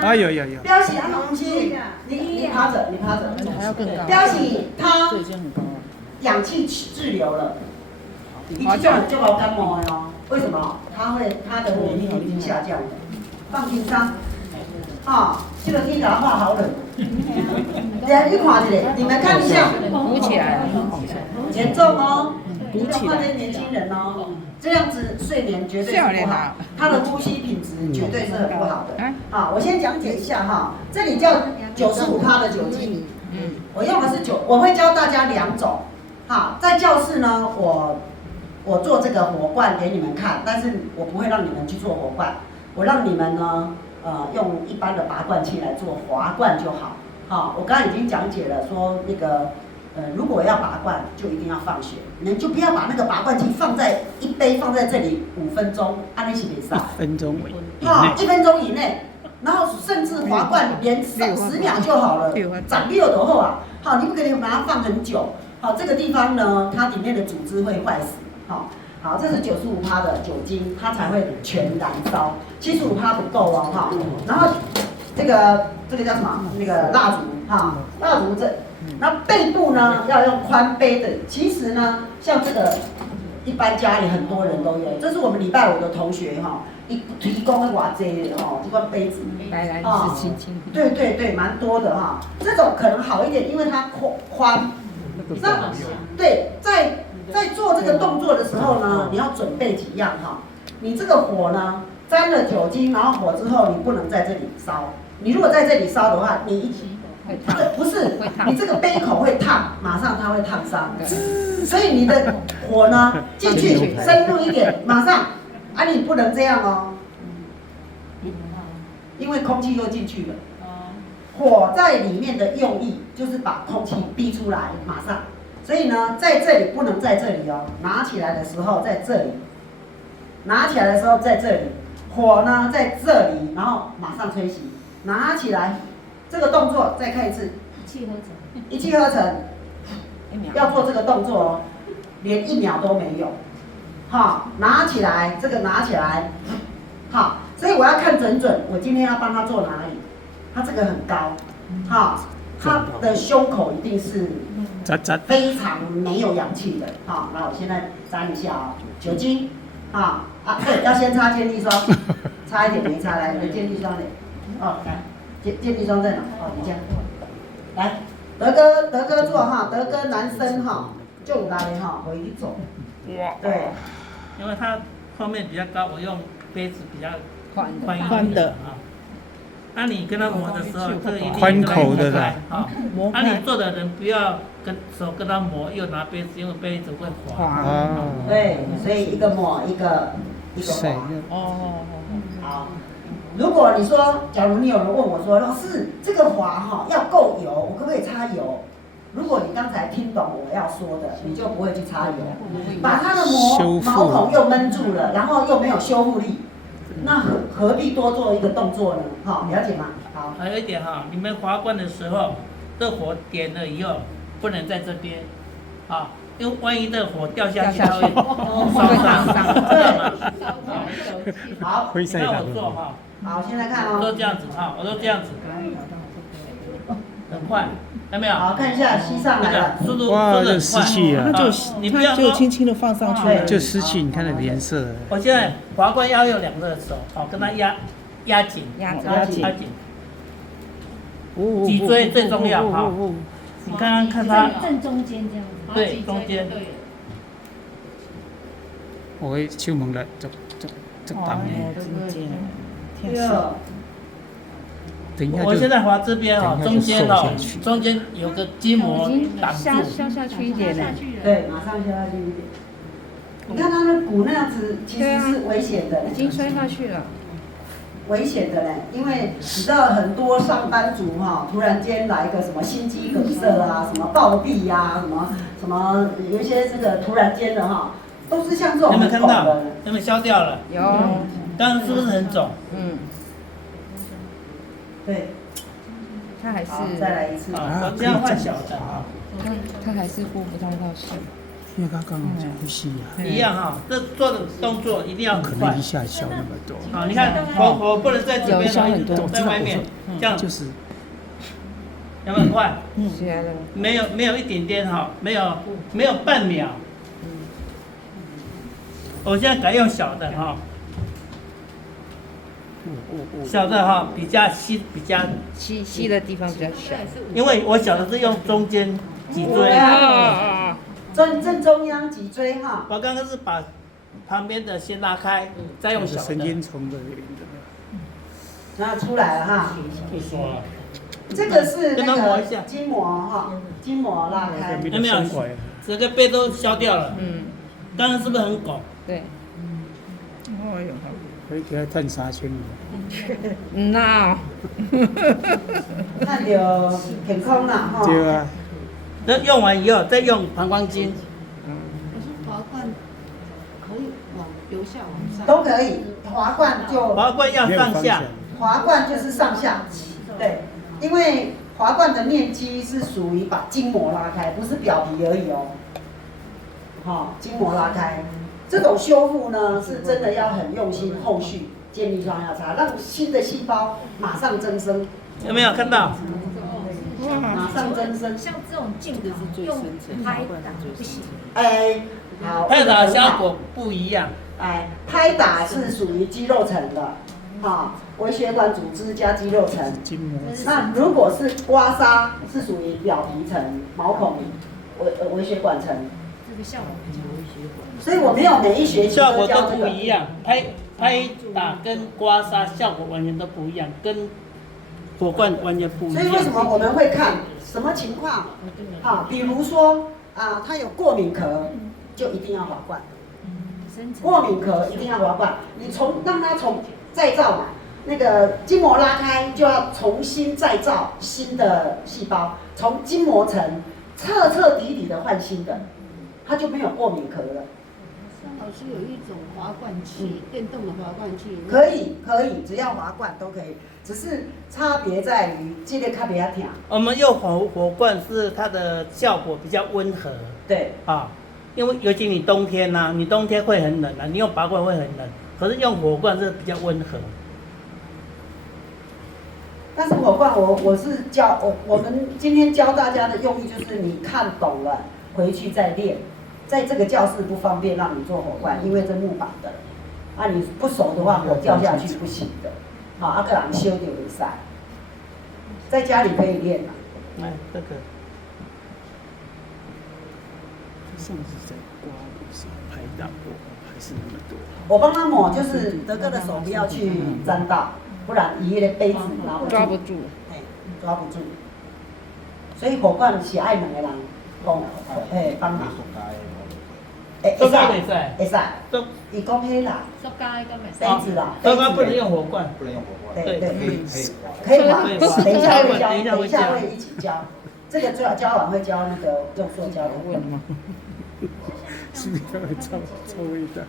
啊，有。标喜它东西，你趴着，还要更高。标喜它这已经很高了。氧气滞留了，已经就好感冒了哦。为什么？它的免疫力已经下降了。放轻松，这个天给它画好冷。来，你看一下，你们看一下，鼓起来了，严重哦。你要看这年轻人哦，这样子睡眠绝对是不好，他的呼吸品质绝对是很不好的。好，我先讲解一下哈，这里叫95%的酒精，我用的是我会教大家2种。好，在教室呢，我做这个火罐给你们看，但是我不会让你们去做火罐，我让你们呢，用一般的拔罐器来做滑罐就好。好，我刚才已经讲解了，说那个。如果要拔罐，就一定要放血，你就不要把那个拔罐器放在一杯放在这里5分钟，按那起没上。1分钟1分钟以内，然后甚至滑罐连10秒就好了，长6多后啊，好，你不可以把它放很久，好，这个地方呢，它里面的组织会坏死，好，这是95%的酒精，它才会全燃烧，75%不够哦，哈，然后这个叫什么？那个蜡烛，蜡烛这。那背部呢要用宽杯的，其实呢，像这个一般家里很多人都有，这是我们礼拜5的同学提供的瓦这这个杯子，来轻轻。对，蛮多的哈，这种可能好一点，因为它宽。那对，在做这个动作的时候呢，你要准备几样哈，你这个火呢沾了酒精，然后火之后你不能在这里烧，你如果在这里烧的话，你不是，你这个杯口会烫，马上它会烫伤，所以你的火呢进去深入一点，马上你不能这样哦，因为空气又进去了。火在里面的用意就是把空气逼出来，马上。所以呢，在这里不能在这里哦，拿起来的时候在这里，拿起来的时候在这里，火呢在这里，然后马上吹熄，拿起来。这个动作再看一次，一气呵成，要做这个动作哦，连1秒都没有，拿起来，这个拿起来，所以我要看准，我今天要帮他做哪里，他这个很高，他的胸口一定是非常没有氧气的，那我现在沾一下哦，酒精，对，要先擦坚粒霜，擦一点没擦，来，有坚粒霜的，来。健力霜在哪？你这样，来，德哥做德哥男生就有来回去走。对，因为它后面比较高，我用杯子比较宽的那你跟他磨的时候，这个一定宽口的啦。那你做的人不要手跟他磨，又拿杯子，因为杯子会滑。对，所以一个磨一个滑。好。如果你说，假如你有人问我说，老师这个滑要够油，我可不可以擦油？如果你刚才听懂我要说的，你就不会去擦油，把它的毛孔又闷住了，然后又没有修复力，那何必多做一个动作呢？了解吗？好。还有一点你们滑罐的时候，这火点了以后，不能在这边，因为万一这火掉下去，它会烧伤，知道吗？好，让我做好，现在看哦。我都这样子我都这样子，很快，看到没有？好，看一下吸上来了，速度这湿气啊！你不要就轻轻的放上去，就湿气，你看那个颜色。我现在滑罐要用2个手，跟它压紧，脊椎最重要你看它正中间这样子。对，中间。我会手门来，这当我现在滑这边中间有个筋膜挡住，消下去一点呢。对，马上消下去一点。你看他的骨那样子，其实是危险的，已经摔下去了。危险的嘞，因为你知道很多上班族突然间来一个什么心肌梗塞啊，什么暴毙呀，什么有一些这个突然间的都是像这种很恐的。有没有消掉了？有。刚刚是不是很肿？对。他还是再来一次。这样换小的他还是顾不太到线。因为他刚好是呼吸啊，一样哈，这做的动作一定要很快可能一。下消那么多。好，你看火不能在这边，有消很多在外面，这样就是有没有很快？起来了。没有一点点哈，没有半秒。我现在改用小的哈，小的哈比较吸，比较，吸的地方比较小。因为我小的是用中间脊椎，正中央脊椎哈。我刚刚是把旁边的先拉开，再用小的。神经丛的然后出来了哈。不说了，这个是跟那他磨一下个筋膜哈，筋膜拉开。有没有？整个背都消掉了。刚刚是不是很拱？对。哦哟，可以给他赚3000那。看到健康啦哈。对啊。那用完以后再用膀胱经。可是滑罐可以由下往上。都可以，滑罐就滑罐要上下。滑罐就是上下，对，因为滑罐的面积是属于把筋膜拉开，不是表皮而已哦。好，筋膜拉开，这种修复呢是真的要很用心，后续健力霜要擦，让新的细胞马上增生。有没有看到？马上增生。像这种镜头用拍打不行。哎，好。拍打效果不一样。哎，拍打是属于肌肉层的，啊，微血管组织加肌肉层。筋膜。那如果是刮痧，是属于表皮层、毛孔、微血管层。这个效果比较所以我没有每一学期效果都都教这个。不一样，拍打跟刮痧效果完全都不一样，跟火罐完全不一样。所以为什么我们会看什么情况？啊，比如说啊，他有过敏咳，就一定要滑罐。过敏咳一定要滑罐，你让它再造嘛，那个筋膜拉开就要重新再造新的细胞，从筋膜层彻底的换新的，它就没有过敏咳了。老师有一种滑罐器，电动的滑罐器。可以，只要滑罐都可以，只是差别在于这个较比较疼。我们用火罐是它的效果比较温和。对啊，因为尤其你冬天呐、你冬天会很冷啊，你用拔罐会很冷，可是用火罐是比较温和。但是火罐我是我们今天教大家的用意就是你看懂了，回去再练。在这个教室不方便让你做火罐，因为这木板的，啊你不熟的话火掉下去不行的，好，啊个人修就会使，在家里可以练啦。哎，这个。上次在刮的时候拍打过，还是那么多。我帮他抹，就是德哥的手不要去沾到，不然一个杯子抓不住，哎，抓不住。所以火罐是爱两个人帮，帮忙。会使，都伊讲迄啦，塑胶的跟杯子啦，刚刚不能用火罐，不能用火罐。对对，可以可以吗？等一下会教，等一下会教等一下会一起教。这个教完会教那个用塑胶的。是不是会臭味道？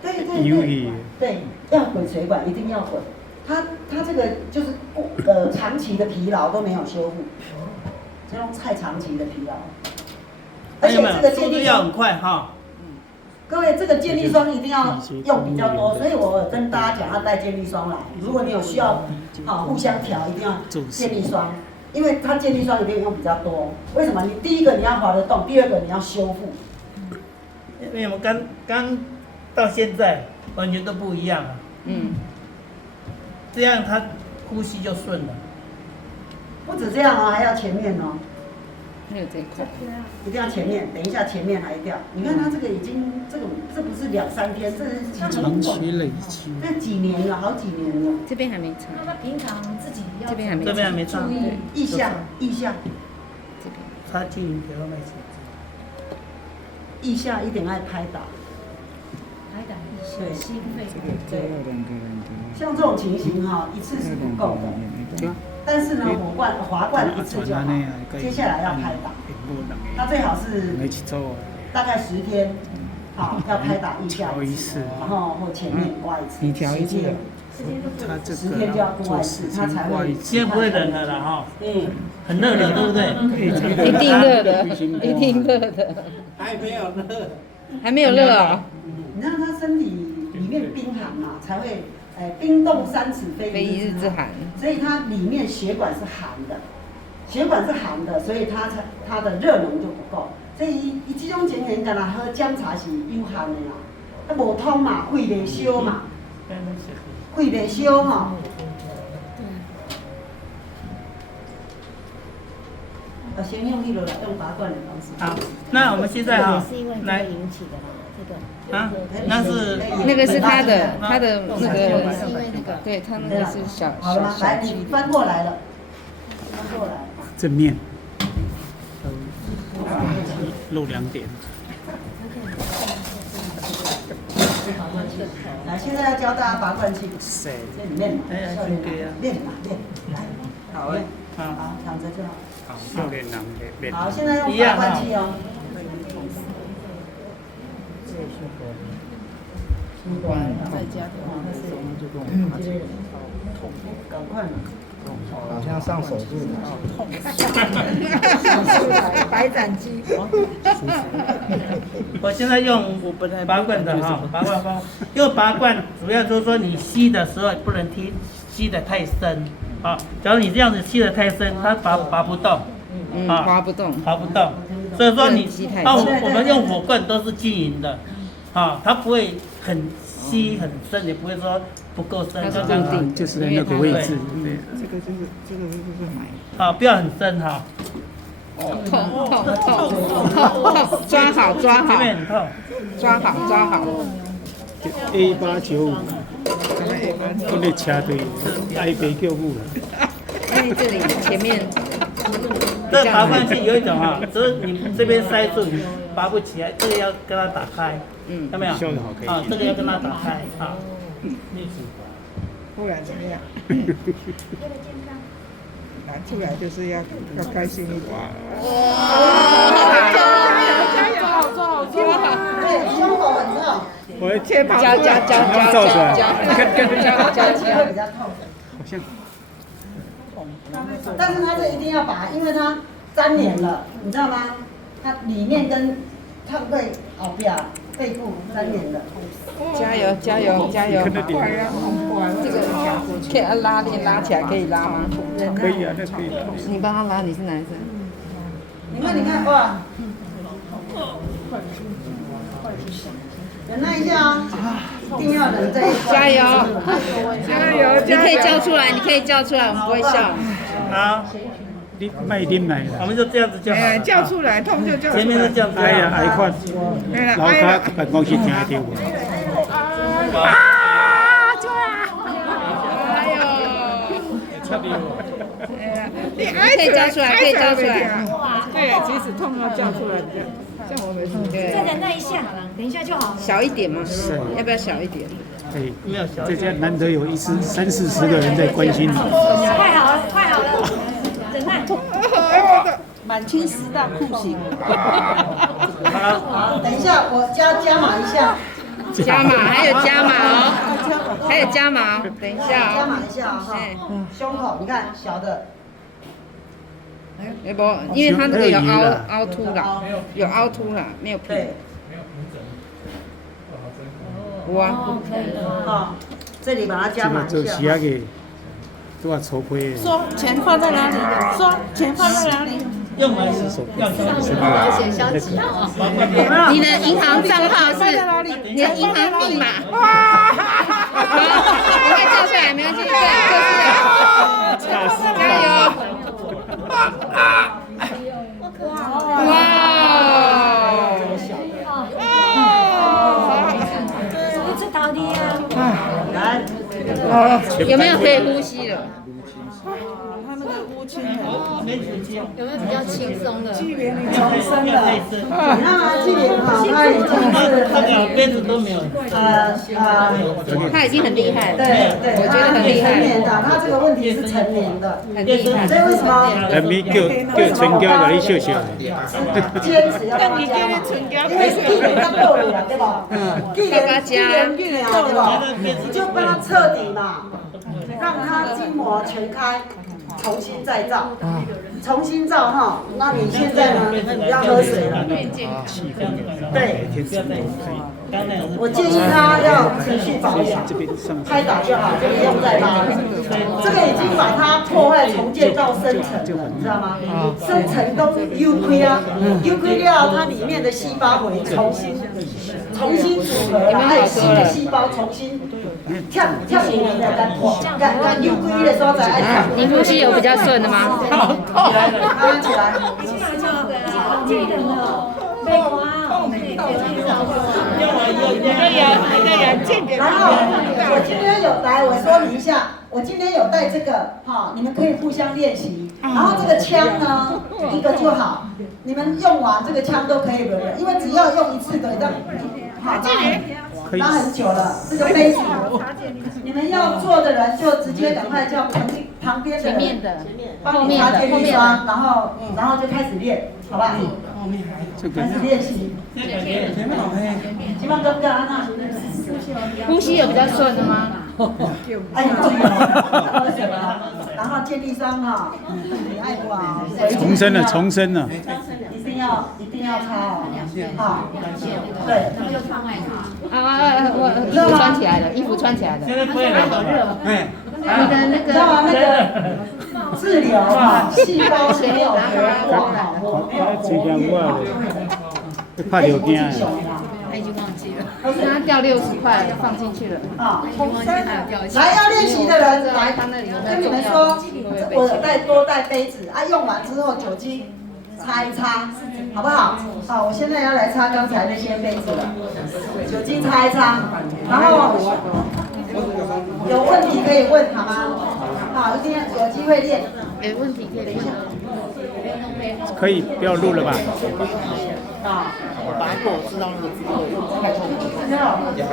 对对对，对，要滚水管一定要滚。它这个就是长期的疲劳都没有修复，这种太长期的疲劳。而且这个健力要很霜，快哈。各位这个健力霜一定要用比较多，所以我跟大家讲要带健力霜来。如果你有需要，互相调一定要健力霜，因为它健力霜一定用比较多。为什么？你第一个你要滑得动，第二个你要修复。因为我们刚到现在完全都不一样啊。这样他呼吸就顺了。不止这样哦，还要前面哦。没有这一块。一定要前面，等一下前面还掉。你看它这个已经这不是2-3天，这是长期累积。这几年了，好几年了。这边还没擦。那他平常自己要这边还没。这边还没擦。腋下。这边。擦均匀条那些。腋下一定要拍打。拍打一下，心肺。对。像这种情形哈，一次是不够的。但是呢，滑罐一次就好。接下来要拍打。它最好是大概10天，好，要拍打腋下一次，然后或前面刮一次。你调一次。他这10天就要个过一次，他才会。现在不会冷了啦哈，很热了，对不对？一定热的，一定热的，还没有热，还没有热啊。你让他身体里面冰寒嘛，才会冰冻3尺非非一日之寒，所以它里面血管是寒的，血管是寒的，所以它的热能就不够。所以伊这种情形，干那喝姜茶是有寒的啦，啊无通嘛，胃袂烧嘛，胃袂烧吼。先用力了，用拔罐的方式。好，那我们现在哈是因为这个来引起的嘛，这个。啊，那是那个是他的那个，是因为那个。对他那个是小好了吗？来，你翻过来了，翻过来。正面，露2点。来，现在要教大家拔罐器，是。这里面嘛，哎呀笑脸这个呀练嘛练，来，好哎，好，躺着就好。好，少年人练。好，现在用拔罐器哦。在家的话，赶快嘛。好像上手术白斩鸡，我现在用拔罐的哈，拔罐方，因为拔罐主要就是说你吸的时候不能吸得太深，啊，假如你这样子吸得太深，它拔不动，拔不动，拔不动，所以说你我们用火罐都是均匀的，啊，它不会很吸很深，也不会说不够深，它是这样固定，就是在那个位置，对。这个就是买。啊，不要很深哈，痛，抓好，这边很痛，抓好。 A895，我那车队爱杯救母了。因为这里前面，这拔罐器有一种哈，就是你这边塞住，你拔不起来，这个要跟它打开，有没有？啊，这个要跟它打开，好。不然怎么样？拿出来就是要开心一点。抓好，对，胸口很痛，我切跑加，夹肌会比较痛。好像。但是它这一定要拔，因为它粘连了，你知道吗？它里面跟它背后边背部粘连了。加油！这个可以拉链拉起来，可以拉吗？可以啊，那可以。你帮他拉，你是男生。你看，哇！忍耐一下啊，一定要忍在。加油！你可以叫出来，我们不会笑。好，你卖拎来我了。们就这样子就好了。叫出来，痛就叫出来。前面是这样子。哎呀，爱看，老卡办公室听得到无？可以叫出来。对，即使痛要叫出来，像我们再忍耐一下，等一下就好。小一点嘛，要不要小一点？哎，这家难得有30-40个人在关心你。快好了，忍耐。满清10大酷刑。好，等一下我加码一下。加码，还有加码哦，还有加码哦，等一下加哦。码一下哈。胸口你看小的。不，因为它这个有凹凸啦，有凹凸啦，没有平。对。哇，好，这里把它加码这一下。个是那个多少筹亏的。说钱放在哪里？用完要小几号？你的银行账号是你的银行密码。你可以叫出来，没关系，就是加油！怎么知道的呀？来，有没有可以呼吸？吸了。他那个乌青很没时间，有没有比较轻松的？重生的，你看啊，纪灵哈，他已经是他两辈子都没有。他已经很厉害了。对对，我觉得很厉害，成年的，他这个问题是成年的，很厉害。所以为什么还没叫春娇给你秀秀。坚持要帮他加嘛？因为纪灵他够了，对吧？纪灵对吧？你就帮他彻底嘛，让他筋膜全开，重新再造，重新造哈。那你现在呢？你要喝水了。对，我建议他要持续保养，拍打就好，就不用再拉了。这个已经把它破坏重建到深层了，你知道吗？深层都扭亏啊，扭亏掉它里面的细胞会重新组合了，还有新的细胞重新跳舞的干扭亏的时候才爱跳。你呼吸有比较顺的吗？起来，记得呢，美国啊，然后我今天有来，我说明一下，我今天有带这个，哈，你们可以互相练习。然后这个枪呢，一个就好，你们用完这个枪都可以轮了，因为只要用一次的，让好拉很久了。这个杯子，你们要做的人就直接赶快叫旁边的人帮你擦健力霜，然后就开始练，好不好？开始练习。希望哥哥安娜。呼吸有比较顺的吗？哎，你注意哦，然后健力霜哈，你爱不啊？重生了，重生了。一定要擦哦，好，对。我衣服穿起来了，衣服穿起来了。现在不会了，好热。你的那知道吗？那个个治疗啊，细胞没有活化，怕流惊。他已经忘记了，他掉60块放进去了。啊，忘记还有掉一来要练习的人来，他那里跟你们说，我多带杯子啊，用完之后酒精擦一擦，好不好？好，我现在要来擦刚才那些杯子了，酒精擦一擦，然后有问题可以问好吗？好，一定要有机会练。有问题可以问。可以不要录了吧？啊，我本来我知道那个字，太痛苦了。